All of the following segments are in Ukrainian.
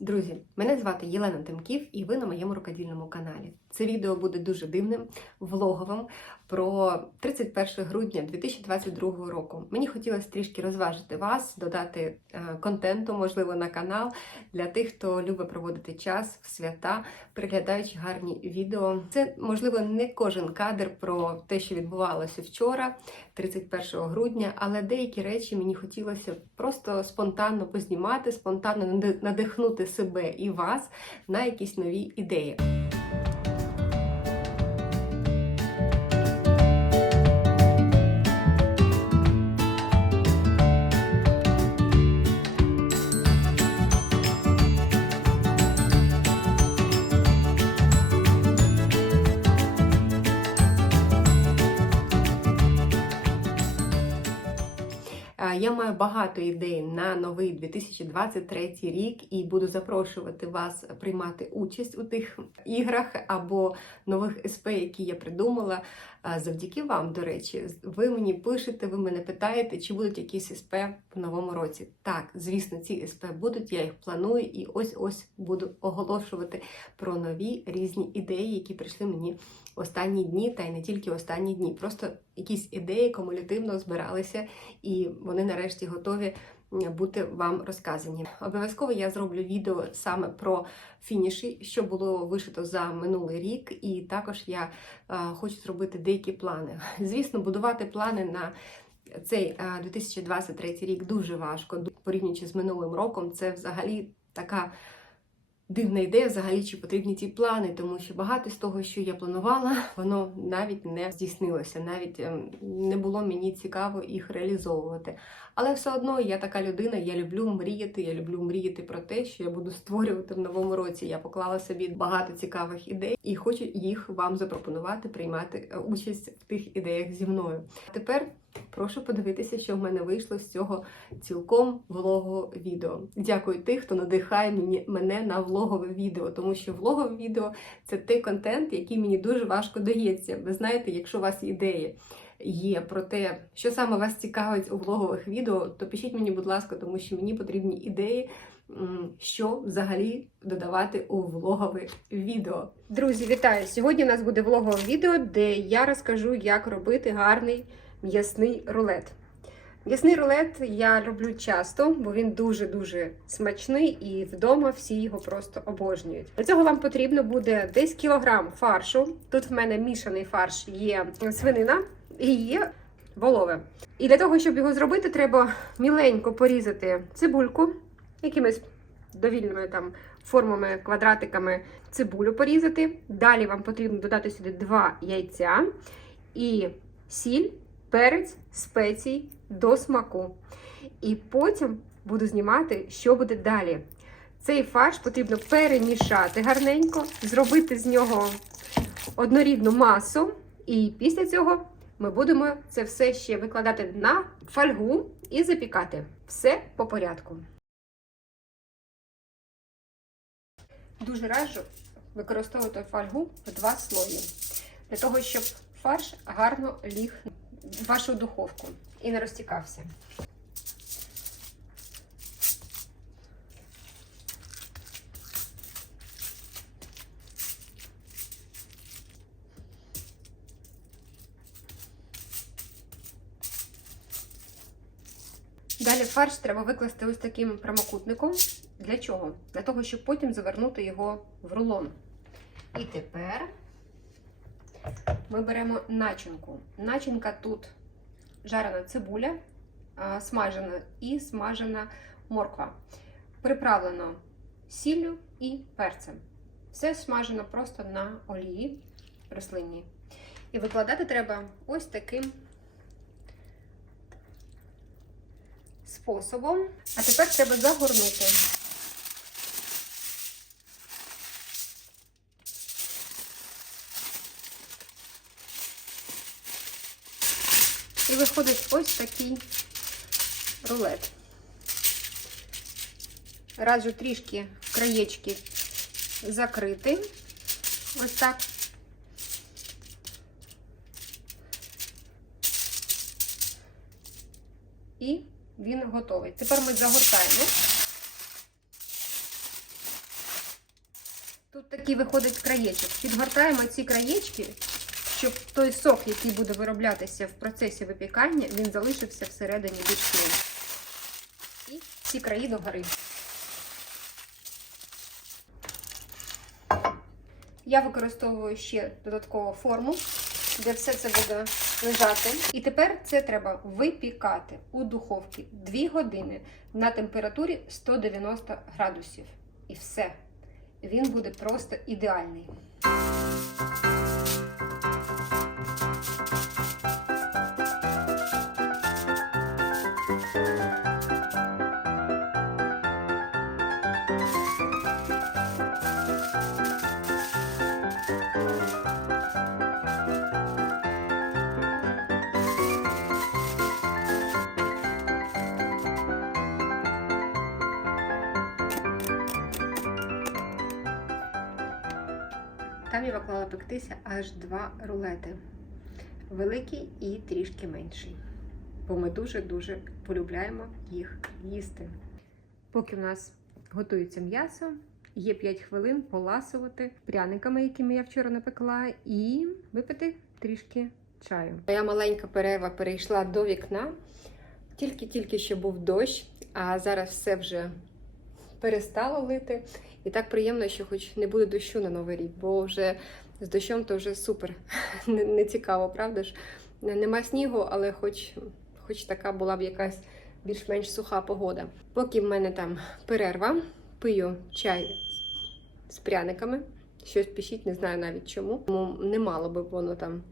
Друзі, мене звати Єлена Тимків, і ви на моєму рукодільному каналі. Це відео буде дуже дивним, влоговим про 31 грудня 2022 року. Мені хотілося трішки розважити вас, додати е, контенту, можливо, на канал для тих, хто любить проводити час в свята, переглядаючи гарні відео. Це можливо не кожен кадр про те, що відбувалося вчора, 31 грудня, але деякі речі мені хотілося просто спонтанно познімати, спонтанно надихнути себе і вас на якісь нові ідеї. Я маю багато ідей на новий 2023 рік і буду запрошувати вас приймати участь у тих іграх або нових СП, які я придумала. Завдяки вам, до речі, ви мені пишете, ви мене питаєте, чи будуть якісь СП в новому році. Так, звісно, ці СП будуть, я їх планую, і ось ось буду оголошувати про нові різні ідеї, які прийшли мені останні дні, та й не тільки останні дні. Просто якісь ідеї кумулятивно збиралися, і вони нарешті готові бути вам розказані. Обов'язково я зроблю відео саме про фініші, що було вишито за минулий рік, і також я е, хочу зробити деякі плани. Звісно, будувати плани на цей е, 2023 рік дуже важко. Порівнюючи з минулим роком, це взагалі така дивна ідея, взагалі, чи потрібні ці плани, тому що багато з того, що я планувала, воно навіть не здійснилося, навіть ем, не було мені цікаво їх реалізовувати. Але все одно я така людина, я люблю мріяти, я люблю мріяти про те, що я буду створювати в новому році. Я поклала собі багато цікавих ідей і хочу їх вам запропонувати, приймати е, участь в тих ідеях зі мною. Тепер прошу подивитися, що в мене вийшло з цього цілком влогового відео. Дякую тих, хто надихає мені мене на влогове відео, тому що влогове відео це той контент, який мені дуже важко дається. Ви знаєте, якщо у вас ідеї є про те, що саме вас цікавить у влогових відео, то пишіть мені, будь ласка, тому що мені потрібні ідеї. Що взагалі додавати у влогове відео? Друзі, вітаю! Сьогодні у нас буде влогове відео, де я розкажу, як робити гарний м'ясний рулет. М'ясний рулет я люблю часто, бо він дуже-дуже смачний і вдома всі його просто обожнюють. Для цього вам потрібно буде десь кілограм фаршу. Тут в мене мішаний фарш є свинина і є волове. І для того, щоб його зробити, треба міленько порізати цибульку якимись довільними там формами, квадратиками цибулю порізати. Далі вам потрібно додати сюди два яйця і сіль, перець, спецій до смаку. І потім буду знімати, що буде далі. Цей фарш потрібно перемішати гарненько, зробити з нього однорідну масу. І після цього ми будемо це все ще викладати на фольгу і запікати. Все по порядку. Дуже раджу використовувати фольгу в два слої, для того, щоб фарш гарно ліг вашу духовку і не розтікався. Далі фарш треба викласти ось таким прямокутником. Для чого? Для того, щоб потім завернути його в рулон. І тепер ми беремо начинку. Начинка тут жарена цибуля, смажена і смажена морква. Приправлено сіллю і перцем. Все смажено просто на олії рослинній. І викладати треба ось таким способом. А тепер треба загорнути. І виходить ось такий рулет. Раджу трішки краєчки закрити. Ось так. І він готовий. Тепер ми загортаємо. Тут такий виходить краєчок. Підгортаємо ці краєчки, щоб той сок, який буде вироблятися в процесі випікання, він залишився всередині більш І ці краї догори. Я використовую ще додаткову форму, де все це буде лежати. І тепер це треба випікати у духовці 2 години на температурі 190 градусів. І все. Він буде просто ідеальний. Поклала пектися аж два рулети. Великий і трішки менший. Бо ми дуже-дуже полюбляємо їх їсти. Поки в нас готується м'ясо, є 5 хвилин поласувати пряниками, якими я вчора напекла, і випити трішки чаю. Моя маленька перерва перейшла до вікна. Тільки-тільки що був дощ, а зараз все вже перестало лити. І так приємно, що хоч не буде дощу на Новий рік, бо вже з дощом то вже супер. Не, цікаво, правда ж? Нема снігу, але хоч, хоч така була б якась більш-менш суха погода. Поки в мене там перерва, пию чай з пряниками. Щось пишіть, не знаю навіть чому. Тому не мало би воно там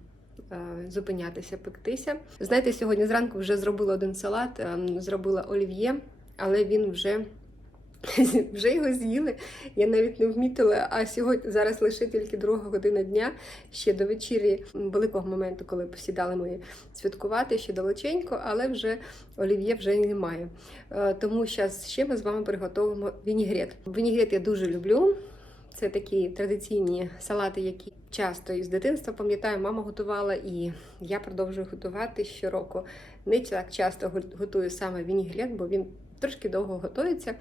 е, зупинятися, пектися. Знаєте, сьогодні зранку вже зробила один салат, е, зробила олів'є, але він вже. Вже його з'їли, я навіть не вмітила. А сьогодні зараз лише тільки друга година дня, ще до вечері великого моменту, коли посідали ми святкувати, ще далеченько, але вже олів'є вже немає. Е, Тому зараз ще ми з вами приготуємо вінігрет. Вінігрет я дуже люблю. Це такі традиційні салати, які часто із дитинства пам'ятаю, мама готувала, і я продовжую готувати щороку. Не так часто готую саме вінігрет, бо він трошки довго готується,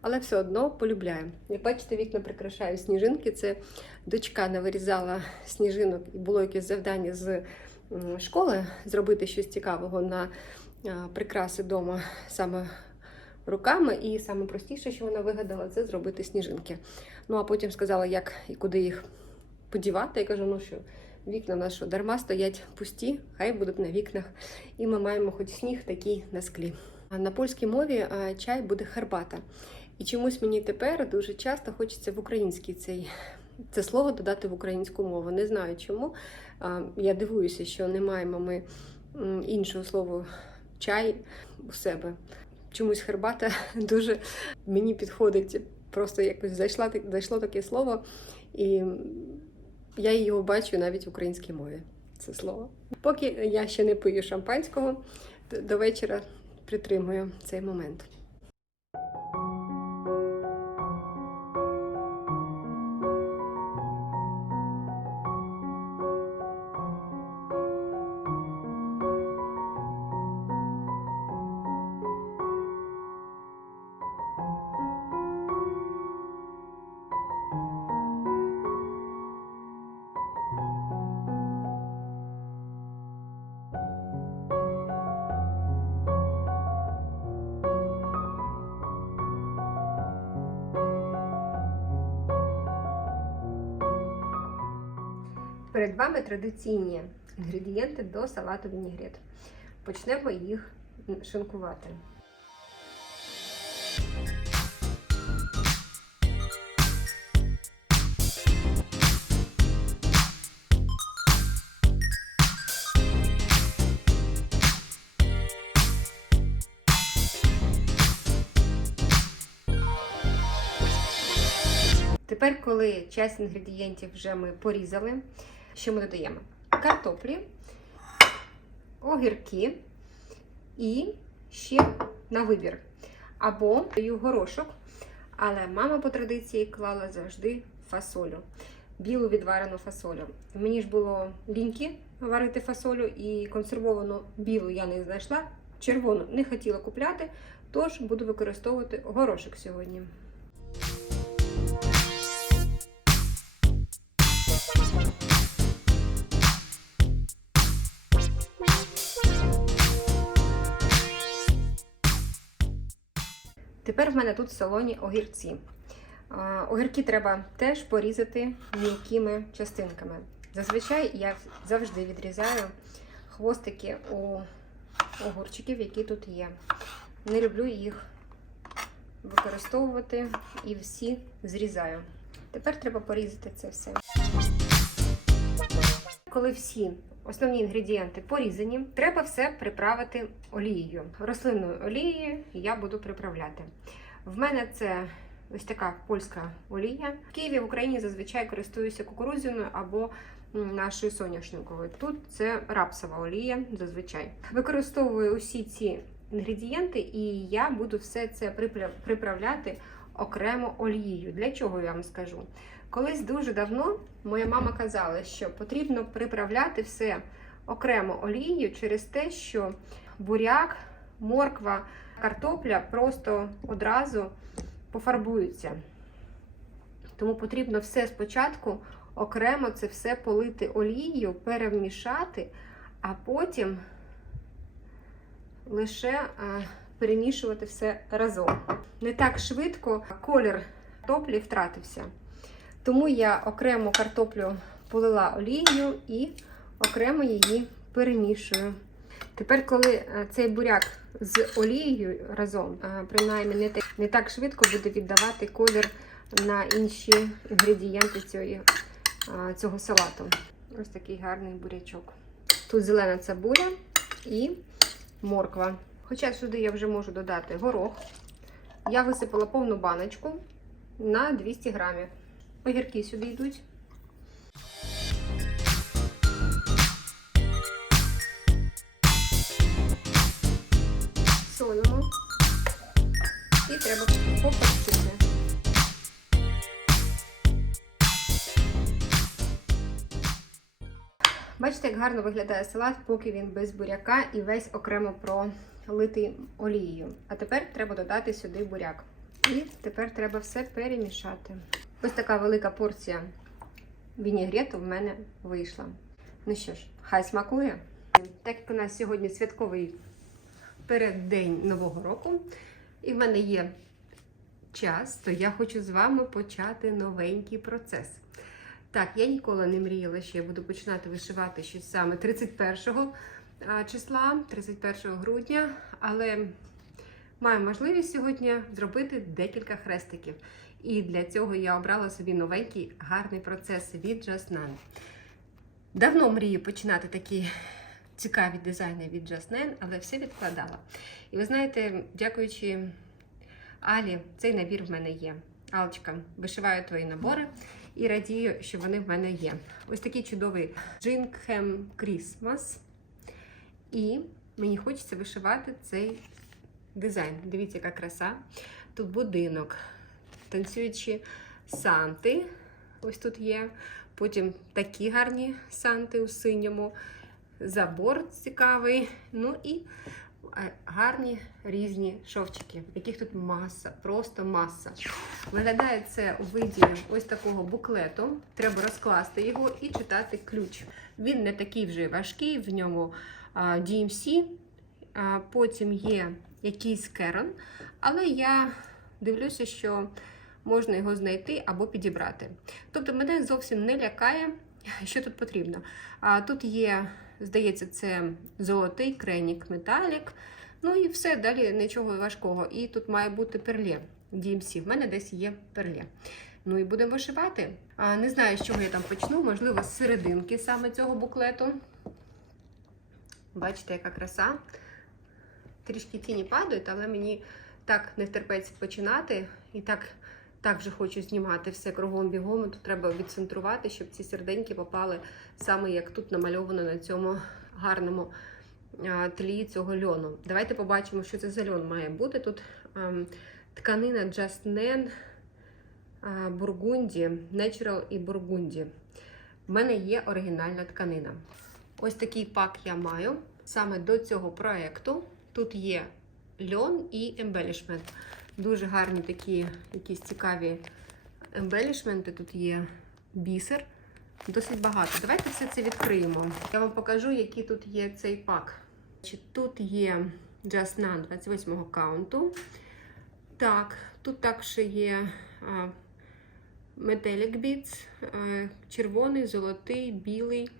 але все одно полюбляю. Як бачите, вікна прикрашаю сніжинки. Це дочка навирізала сніжинок, і було якесь завдання з школи зробити щось цікавого на прикраси вдома саме руками. І саме простіше, що вона вигадала, це зробити сніжинки. Ну а потім сказала, як і куди їх подівати. Я кажу, ну що. Вікна наші дарма стоять пусті, хай будуть на вікнах, і ми маємо хоч сніг такий на склі. На польській мові чай буде харбата. І чомусь мені тепер дуже часто хочеться в український цей це слово додати в українську мову. Не знаю чому. Я дивуюся, що не маємо ми іншого слова чай у себе. Чомусь харбата дуже мені підходить. Просто якось зайшла, зайшло таке слово, і я його бачу навіть в українській мові. Це слово. Поки я ще не пию шампанського, до вечора притримую цей момент. Традиційні інгредієнти до салату вінігрет. Почнемо їх шинкувати. Тепер, коли часть інгредієнтів вже ми порізали, що ми додаємо? Картоплі, огірки і ще на вибір. Або даю горошок. Але мама по традиції клала завжди фасолю, білу відварену фасолю. Мені ж було ліньки варити фасолю і консервовану білу я не знайшла, червону не хотіла купляти, тож буду використовувати горошок сьогодні. Тепер в мене тут в салоні огірці. Огірки треба теж порізати мілкими частинками. Зазвичай я завжди відрізаю хвостики у огурчиків, які тут є. Не люблю їх використовувати і всі зрізаю. Тепер треба порізати це все. Коли всі основні інгредієнти порізані, треба все приправити олією. Рослинною олією я буду приправляти. В мене це ось така польська олія. В Києві в Україні зазвичай користуюся кукурудзяною або нашою соняшниковою. Тут це рапсова олія зазвичай. Використовую усі ці інгредієнти, і я буду все це приправляти окремо олією. Для чого я вам скажу? Колись дуже давно моя мама казала, що потрібно приправляти все окремо олією через те, що буряк, морква, картопля просто одразу пофарбуються. Тому потрібно все спочатку окремо це все полити олією, перемішати, а потім лише перемішувати все разом. Не так швидко колір картоплі втратився. Тому я окремо картоплю полила олією і окремо її перемішую. Тепер, коли е, цей буряк з олією разом, е, принаймні не так, швидко буде віддавати колір на інші інгредієнти цієї, е, цього салату. Ось такий гарний бурячок. Тут зелена цибуля і морква. Хоча сюди я вже можу додати горох. Я висипала повну баночку на 200 грамів. Огірки сюди йдуть. Солимо. І треба поперчити. Бачите, як гарно виглядає салат, поки він без буряка і весь окремо пролитий олією. А тепер треба додати сюди буряк. І тепер треба все перемішати. Ось така велика порція вінігрету в мене вийшла. Ну що ж, хай смакує. Так як у нас сьогодні святковий переддень Нового року, і в мене є час, то я хочу з вами почати новенький процес. Так, я ніколи не мріяла, що я буду починати вишивати щось саме 31 числа, 31 грудня, але маю можливість сьогодні зробити декілька хрестиків. І для цього я обрала собі новенький гарний процес від Just Nan. Давно мрію починати такі цікаві дизайни від Just Nan, але все відкладала. І ви знаєте, дякуючи Алі, цей набір в мене є. Алочка, вишиваю твої набори і радію, що вони в мене є. Ось такий чудовий Jinkham Christmas. І мені хочеться вишивати цей дизайн. Дивіться, яка краса. Тут будинок, танцюючі санти. Ось тут є. Потім такі гарні санти у синьому. Забор цікавий. Ну і е, гарні різні шовчики, яких тут маса, просто маса. Виглядає це у виді ось такого буклету. Треба розкласти його і читати ключ. Він не такий вже важкий, в ньому DMC, потім є якийсь керон, але я дивлюся, що можна його знайти або підібрати. Тобто мене зовсім не лякає, що тут потрібно. Тут є, здається, це золотий кренік металік. Ну і все, далі нічого важкого. І тут має бути перлє DMC. В мене десь є перлє. Ну і будемо вишивати. А, не знаю, з чого я там почну, можливо, з серединки саме цього буклету. Бачите, яка краса. Трішки тіні падають, але мені так не втерпеться починати. І так, так вже хочу знімати все кругом бігом. Тут треба відцентрувати, щоб ці серденьки попали саме як тут намальовано на цьому гарному тлі цього льону. Давайте побачимо, що це за льон має бути. Тут ем, тканина Just Nan Бургунді, Natural і Бургунді. В мене є оригінальна тканина. Ось такий пак я маю саме до цього проєкту. Тут є льон і ембелішмент. Дуже гарні такі якісь цікаві ембелішменти. Тут є бісер. Досить багато. Давайте все це відкриємо. Я вам покажу, який тут є цей пак. Тут є Just Nan 28 каунту. Так, тут також є метелік біц, червоний, золотий, білий,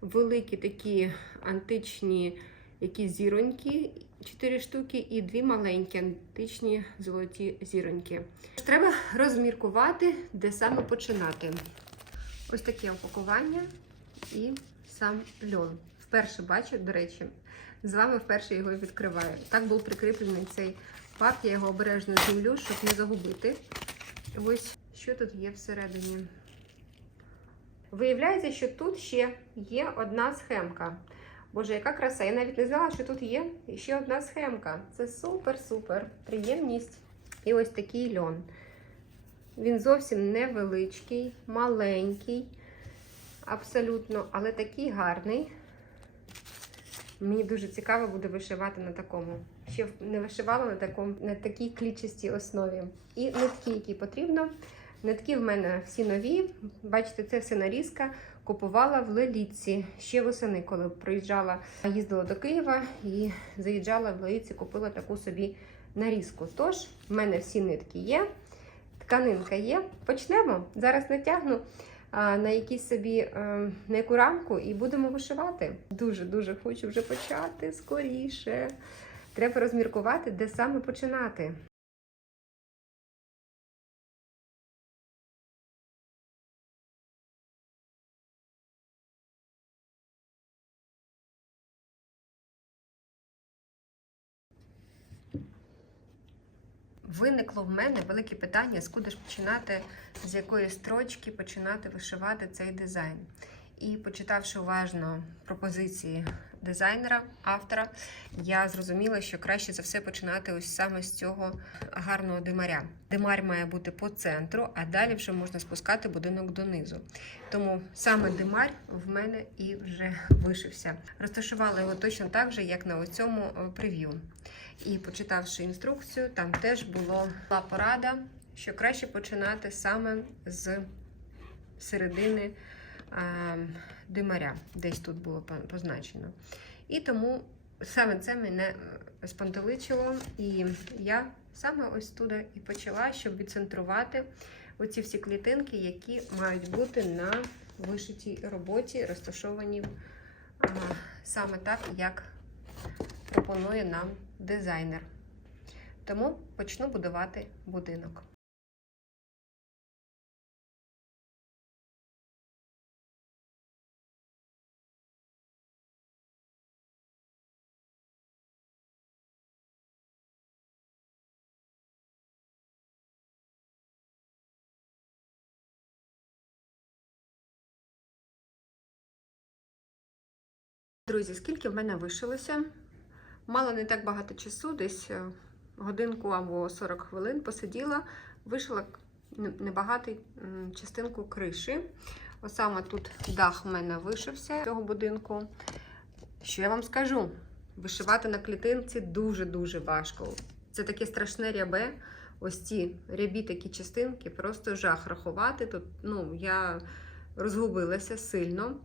великі такі античні якісь зіроньки, 4 штуки, і дві маленькі античні золоті зіроньки. Треба розміркувати, де саме починати. Ось таке упакування і сам льон. Вперше бачу, до речі, з вами вперше його відкриваю. Так був прикріплений цей пап, я його обережно зімлю, щоб не загубити. Ось що тут є всередині. Виявляється, що тут ще є одна схемка. Боже, яка краса! Я навіть не знала, що тут є ще одна схемка. Це супер-супер. Приємність. І ось такий льон. Він зовсім невеличкий, маленький, абсолютно, але такий гарний. Мені дуже цікаво буде вишивати на такому. Ще не вишивала на такому, на такій клітчастій основі. І нитки, які потрібно. Нитки в мене всі нові. Бачите, це все нарізка. Купувала в Леліці ще восени, коли приїжджала, їздила до Києва і заїжджала в Леліці, купила таку собі нарізку. Тож, в мене всі нитки є, тканинка є. Почнемо. Зараз натягну на якісь собі е, на яку рамку і будемо вишивати. Дуже-дуже хочу вже почати скоріше. Треба розміркувати, де саме починати. Виникло в мене велике питання, з куди ж починати, з якої строчки починати вишивати цей дизайн. І почитавши уважно пропозиції дизайнера, автора, я зрозуміла, що краще за все починати ось саме з цього гарного димаря. Димар має бути по центру, а далі вже можна спускати будинок донизу. Тому саме димар в мене і вже вишився. Розташувала його точно так же, як на цьому прев'ю. І почитавши інструкцію, там теж була порада, що краще починати саме з середини димаря, десь тут було позначено. І тому саме це мене спонтеличило, і я саме ось туди і почала, щоб відцентрувати оці всі клітинки, які мають бути на вишитій роботі, розташовані саме так, як пропонує нам дизайнер. Тому почну будувати будинок. Друзі, скільки в мене вишилося? Мала не так багато часу, десь е, годинку або 40 хвилин посиділа, вишила небагату частинку криші. Ось саме тут дах в мене вишився цього будинку. Що я вам скажу? Вишивати на клітинці дуже-дуже важко. Це таке страшне рябе. Ось ці рябі такі частинки, просто жах рахувати. Тут ну, я розгубилася сильно.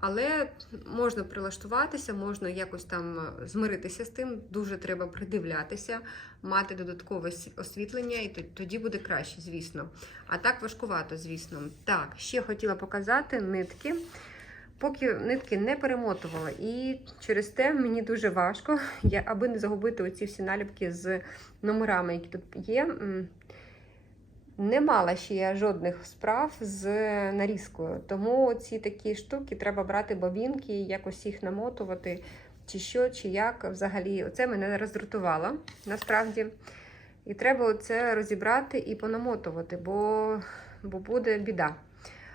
Але можна прилаштуватися, можна якось там змиритися з тим. Дуже треба придивлятися, мати додаткове освітлення, і тоді буде краще, звісно. А так важкувато, звісно. Так, ще хотіла показати нитки. Поки нитки не перемотувала, і через те мені дуже важко, я, аби не загубити оці всі наліпки з номерами, які тут є. Не мала ще я жодних справ з нарізкою, тому ці такі штуки треба брати бобінки, якось їх намотувати, чи що, чи як взагалі. Оце мене роздратувало насправді. І треба це розібрати і понамотувати, бо бо буде біда.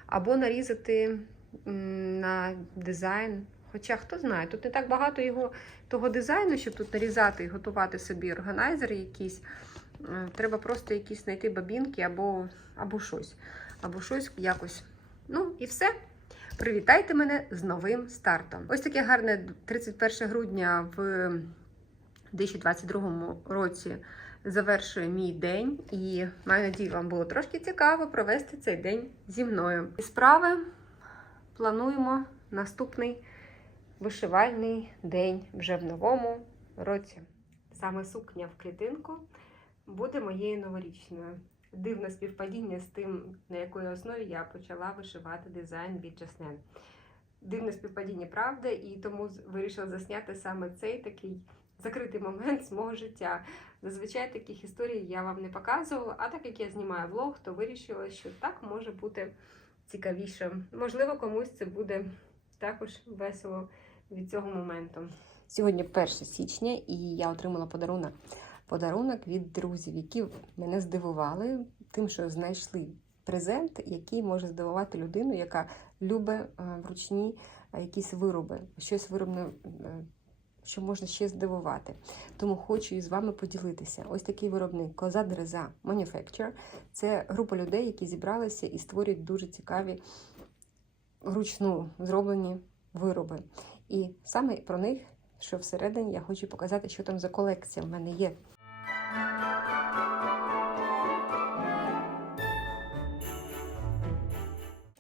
Або нарізати на дизайн. Хоча хто знає, тут не так багато його того дизайну, щоб тут нарізати і готувати собі органайзери якісь. Треба просто якісь знайти бабінки або або щось. Або щось якось. Ну, і все. Привітайте мене з новим стартом. Ось таке гарне 31 грудня в 2022 році завершує мій день, і маю надію, вам було трошки цікаво провести цей день зі мною. І справи плануємо наступний вишивальний день вже в новому році. Саме сукня в клітинку бути моєю новорічною. Дивне співпадіння з тим, на якої основі я почала вишивати дизайн від Жаснен. Дивне співпадіння, правда, і тому вирішила засняти саме цей такий закритий момент з мого життя. Зазвичай таких історій я вам не показувала, а так як я знімаю влог, то вирішила, що так може бути цікавіше. Можливо, комусь це буде також весело від цього моменту. Сьогодні 1 січня, і я отримала подарунок. Подарунок від друзів, які мене здивували тим, що знайшли презент, який може здивувати людину, яка любить е, вручні е, якісь вироби, щось виробне, е, що можна ще здивувати. Тому хочу із вами поділитися. Ось такий виробник Коза Дереза Manufacture. Це група людей, які зібралися і створюють дуже цікаві вручну зроблені вироби. І саме про них, що всередині, я хочу показати, що там за колекція в мене є.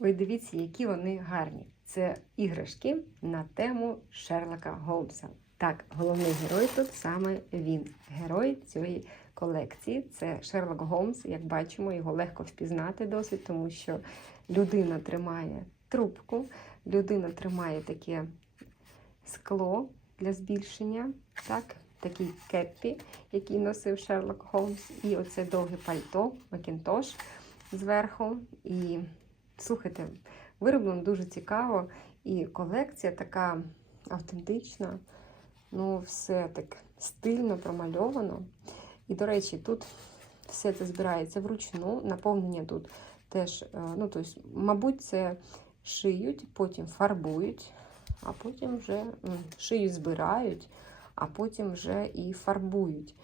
Ви дивіться, які вони гарні. Це іграшки на тему Шерлока Голмса. Так, головний герой тут саме він. Герой цієї колекції. Це Шерлок Голмс. Як бачимо, його легко впізнати досить, тому що людина тримає трубку, людина тримає таке скло для збільшення. Так, такий кеппі, який носив Шерлок Холмс, і оце довге пальто, Макінтош зверху. І слухайте, вироблено дуже цікаво. І колекція така автентична, ну, все так стильно промальовано. І, до речі, тут все це збирається вручну, наповнення тут теж, е, ну, тобто, мабуть, це шиють, потім фарбують, а потім вже м, шиють, збирають, а потім вже і фарбують.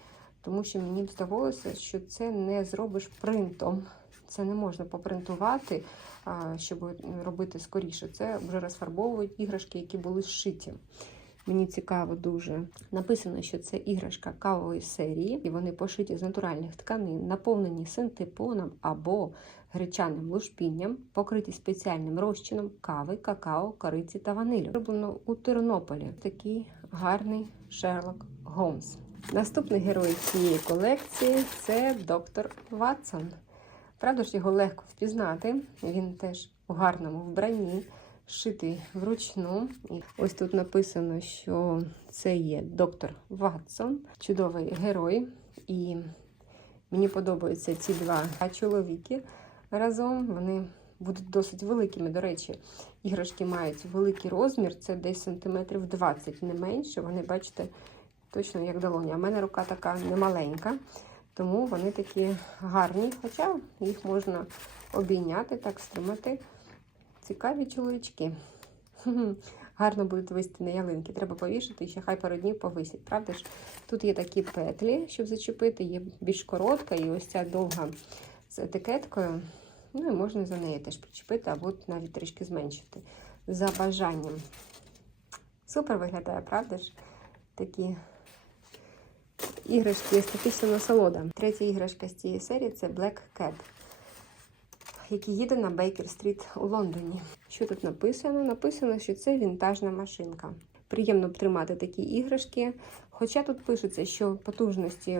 Тому що мені б здавалося, що це не зробиш принтом. Це не можна попринтувати, щоб робити скоріше. Це вже розфарбовують іграшки, які були зшиті. Мені цікаво дуже. Написано, що це іграшка кавової серії, і вони пошиті з натуральних тканин, наповнені синтепоном або гречаним лушпінням, покриті спеціальним розчином кави, какао, кориці та ванилю. Зроблено у Тернополі. Такий гарний Шерлок Голмс. Наступний герой цієї колекції це доктор Ватсон. Правда ж, його легко впізнати. Він теж у гарному вбранні, шитий вручну. І ось тут написано, що це є доктор Ватсон, чудовий герой. І мені подобаються ці два чоловіки разом. Вони будуть досить великими. До речі, іграшки мають великий розмір, це десь сантиметрів 20, не менше. Вони, бачите, точно як долоня. А в мене рука така немаленька. Тому вони такі гарні, хоча їх можна обійняти, так стримати. Цікаві чоловічки. Гарно будуть висіти на ялинки. Треба повішати і ще хай пару днів повисять. Правда ж? Тут є такі петлі, щоб зачепити, є більш коротка і ось ця довга з етикеткою. Ну і можна за неї теж причепити, або навіть трішки зменшити. За бажанням. Супер виглядає, правда ж? Такі іграшки естетична насолода. Третя іграшка з цієї серії це Black Cat, який їде на Бейкер-стріт у Лондоні. Що тут написано? Написано, що це вінтажна машинка. Приємно тримати такі іграшки. Хоча тут пишеться, що потужності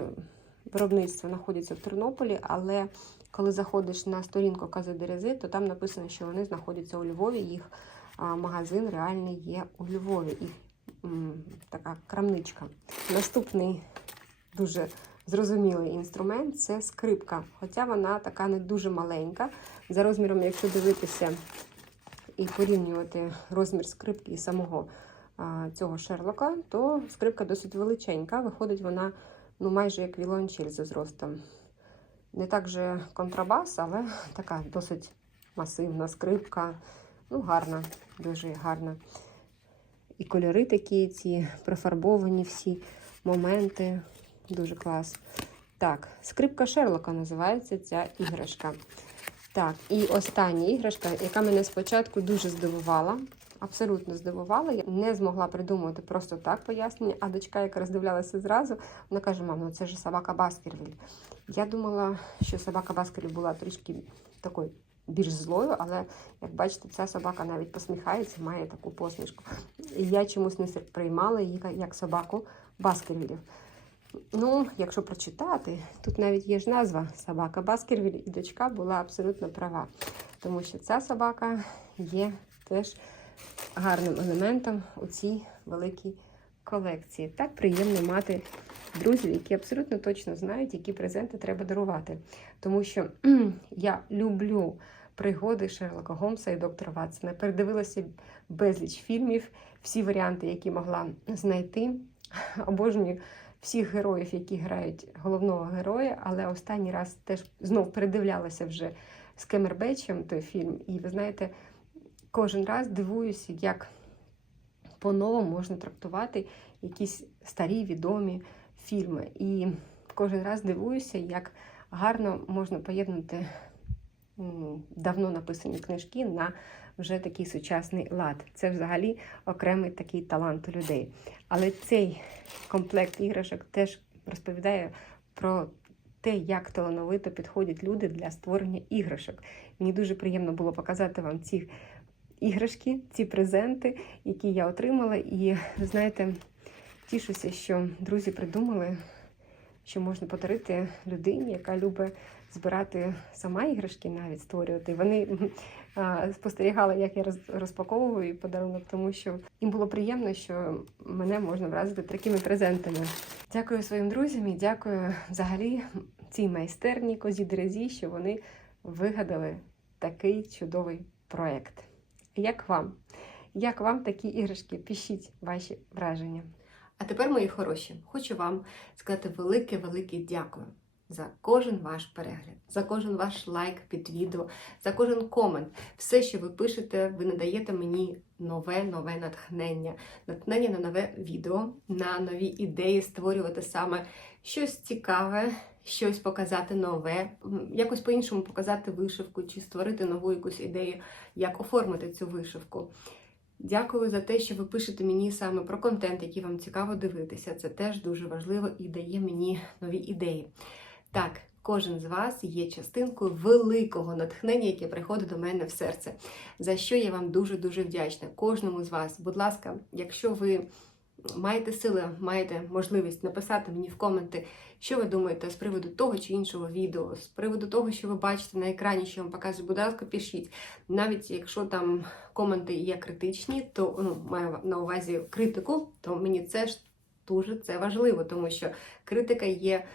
виробництва знаходяться в Тернополі, але коли заходиш на сторінку Кази Дерези, то там написано, що вони знаходяться у Львові. Їх магазин реальний є у Львові. М, така крамничка. Наступний дуже зрозумілий інструмент це скрипка. Хоча вона така не дуже маленька. За розміром, якщо дивитися і порівнювати розмір скрипки і самого а, цього Шерлока, то скрипка досить величенька. Виходить вона ну, майже як вілончель за зростом. Не так же контрабас, але така досить масивна скрипка. Ну, гарна, дуже гарна. І кольори такі, ці профарбовані всі моменти. Дуже клас. Так, скрипка Шерлока називається ця іграшка. Так, і остання іграшка, яка мене спочатку дуже здивувала. Абсолютно здивувала. Я не змогла придумати просто так пояснення. А дочка, яка роздивлялася зразу, вона каже: мам, ну це ж собака Баскервіль. Я думала, що собака Баскервіль була трішки такою більш злою, але як бачите, ця собака навіть посміхається, має таку посмішку. І я чомусь не сприймала її як собаку Баскервілів. Ну, якщо прочитати, тут навіть є ж назва собака Баскервіль, і дочка була абсолютно права. Тому що ця собака є теж гарним елементом у цій великій колекції. Так приємно мати друзів, які абсолютно точно знають, які презенти треба дарувати. Тому що я люблю пригоди Шерлока Голмса і доктора Ватсона. Передивилася безліч фільмів, всі варіанти, які могла знайти. Обожнюю всіх героїв, які грають головного героя, але останній раз теж знов передивлялася вже з Кемербечем той фільм. І ви знаєте, кожен раз дивуюся, як по-новому можна трактувати якісь старі відомі фільми. І кожен раз дивуюся, як гарно можна поєднати давно написані книжки на вже такий сучасний лад. Це взагалі окремий такий талант людей. Але цей комплект іграшок теж розповідає про те, як талановито підходять люди для створення іграшок. Мені дуже приємно було показати вам ці іграшки, ці презенти, які я отримала. І ви знаєте, тішуся, що друзі придумали, що можна подарити людині, яка любить збирати сама іграшки, навіть створювати. Вони спостерігали, як я роз- розпаковую подарунок, тому що їм було приємно, що мене можна вразити такими презентами. Дякую своїм друзям і дякую взагалі цій майстерні козі дерезі, що вони вигадали такий чудовий проект. Як вам? Як вам такі іграшки? Пишіть ваші враження. А тепер, мої хороші, хочу вам сказати велике-велике дякую за кожен ваш перегляд, за кожен ваш лайк під відео, за кожен комент. Все, що ви пишете, ви надаєте мені нове, нове натхнення, натхнення на нове відео, на нові ідеї створювати саме щось цікаве, щось показати нове, якось по-іншому показати вишивку чи створити нову якусь ідею, як оформити цю вишивку. Дякую за те, що ви пишете мені саме про контент, який вам цікаво дивитися. Це теж дуже важливо і дає мені нові ідеї. Так, кожен з вас є частинкою великого натхнення, яке приходить до мене в серце. За що я вам дуже-дуже вдячна. Кожному з вас, будь ласка, якщо ви маєте сили, маєте можливість написати мені в коменти, що ви думаєте з приводу того чи іншого відео, з приводу того, що ви бачите на екрані, що вам показують, будь ласка, пишіть. Навіть якщо там коменти є критичні, то ну, маю на увазі критику, то мені це ж дуже це важливо, тому що критика є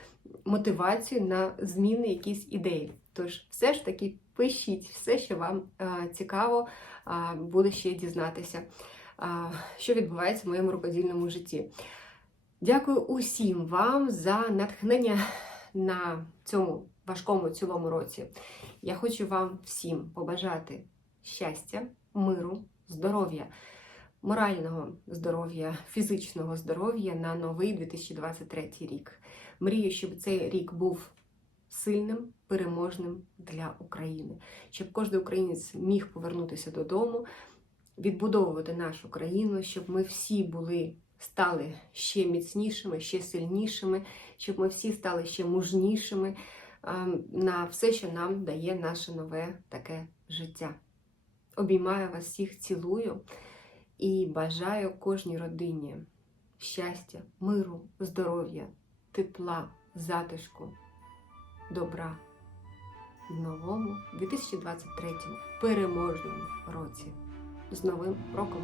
мотивацією на зміни якісь ідеї. Тож, все ж таки, пишіть все, що вам е, цікаво, е, буде ще дізнатися, е, що відбувається в моєму рукодільному житті. Дякую усім вам за натхнення на цьому важкому цілому році. Я хочу вам всім побажати щастя, миру, здоров'я, морального здоров'я, фізичного здоров'я на новий 2023 рік. Мрію, щоб цей рік був сильним, переможним для України, щоб кожен українець міг повернутися додому, відбудовувати нашу країну, щоб ми всі були. Стали ще міцнішими, ще сильнішими, щоб ми всі стали ще мужнішими ем, на все, що нам дає наше нове таке життя. Обіймаю вас всіх, цілую і бажаю кожній родині щастя, миру, здоров'я, тепла, затишку, добра в новому 2023 переможному році. З Новим роком!